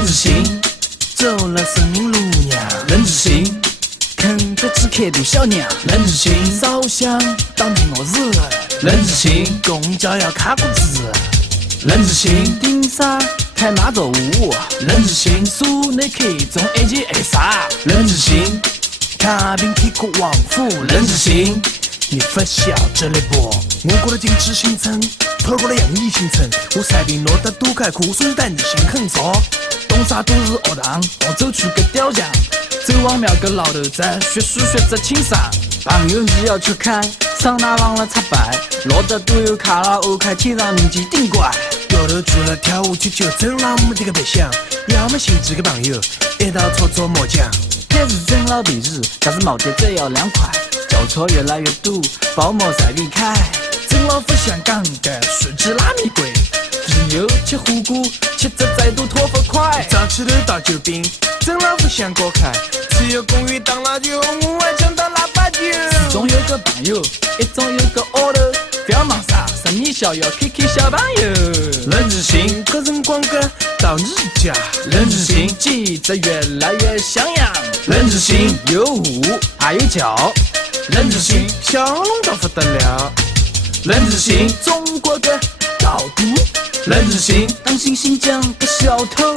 任志行走了生命路娘，任志行啃着纸壳度小娘，任志行烧香当天我日，任志行公交要卡骨子，任志行顶沙开马走舞，任志行苏内克中 A G A 啥，任志行卡宾提国王府，任志行你不晓这里不？我过了精致行程，透过了洋溢行程，我塞宾诺的杜凯库，所以但你心很骚。东沙都是学堂，我走去个雕像，走往庙个老头子，学书学着轻松。朋友是要去看，桑拿忘了插白，落得都有卡拉 OK， 天上人气顶怪。摇头去了跳舞去就真老没这个白相，要么寻几个朋友一道搓搓麻将。还是真老便宜，但是毛的只要2块。交错越来越多，包膜在离开。真老夫香港的水鸡拉米贵，啤酒吃火锅，吃着再多脱不快。早起头倒酒饼，真老夫想过开。只有公园当拉酒，我还想当喇叭酒。始终有个朋友，一种有个窝头，不要忙啥，生意逍遥，开开小朋友。任志行个人光个到你家，任志行记着越来越像样。任志行有舞还有脚。任志行小龙到不得了，任志行中国的老都，任志行当心新疆的小偷，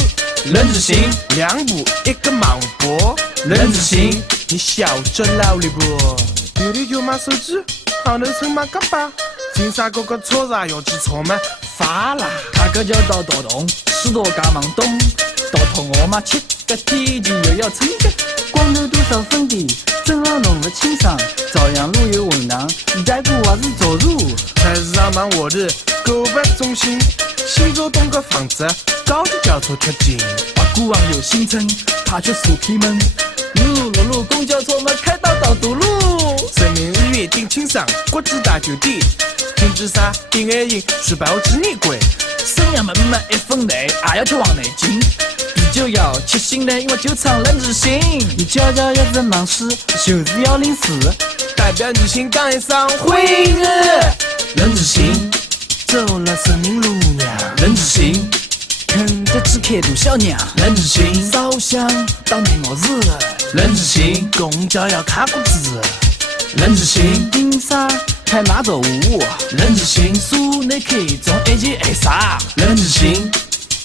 任志行2步1个盲波，任志行你晓着老里不？有的就买手机，旁头称买嘎巴，金沙哥哥错啥要去错嘛发啦？他个叫到大洞，10多家忙东，到头我妈7个天就又要撑个，光头多少粉底。真老弄不清爽，朝阳路有混堂，带股还是走路。菜市场忙活的购物中心，新做东个房子，高低交错贴近。把古往有新村，他却锁开门。路公交车们开到道路。人民日月定清爽，国际大酒店，金枝沙定爱银，水包几年贵。沈阳门1分内，还要去往内进。就要吃新的，因为酒厂任志行。你悄悄一直忙事，就是要领事，代表女性讲一声会日。任志行走了生命路娘，任志行啃着纸壳度小娘，任志行烧香当天我日，任志行公交要卡骨子，任志行顶沙开马走舞，任志行苏内克中 A G A 啥，任志行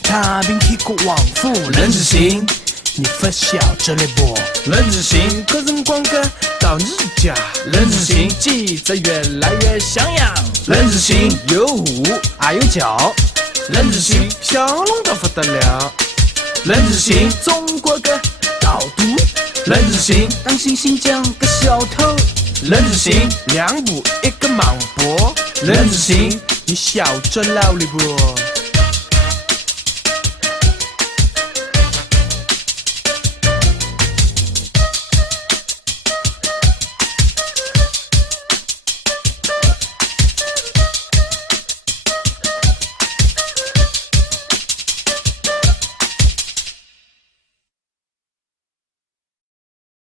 卡宾提国王府，任志行你不晓这里不？任志行个人光个到你家，任志行记着越来越像样。任志行有舞还有脚，任志行小龙到不得了，任志行中国个老都，任志行当心新疆个小偷，任志行2步1个盲波，任志行你晓着老里不？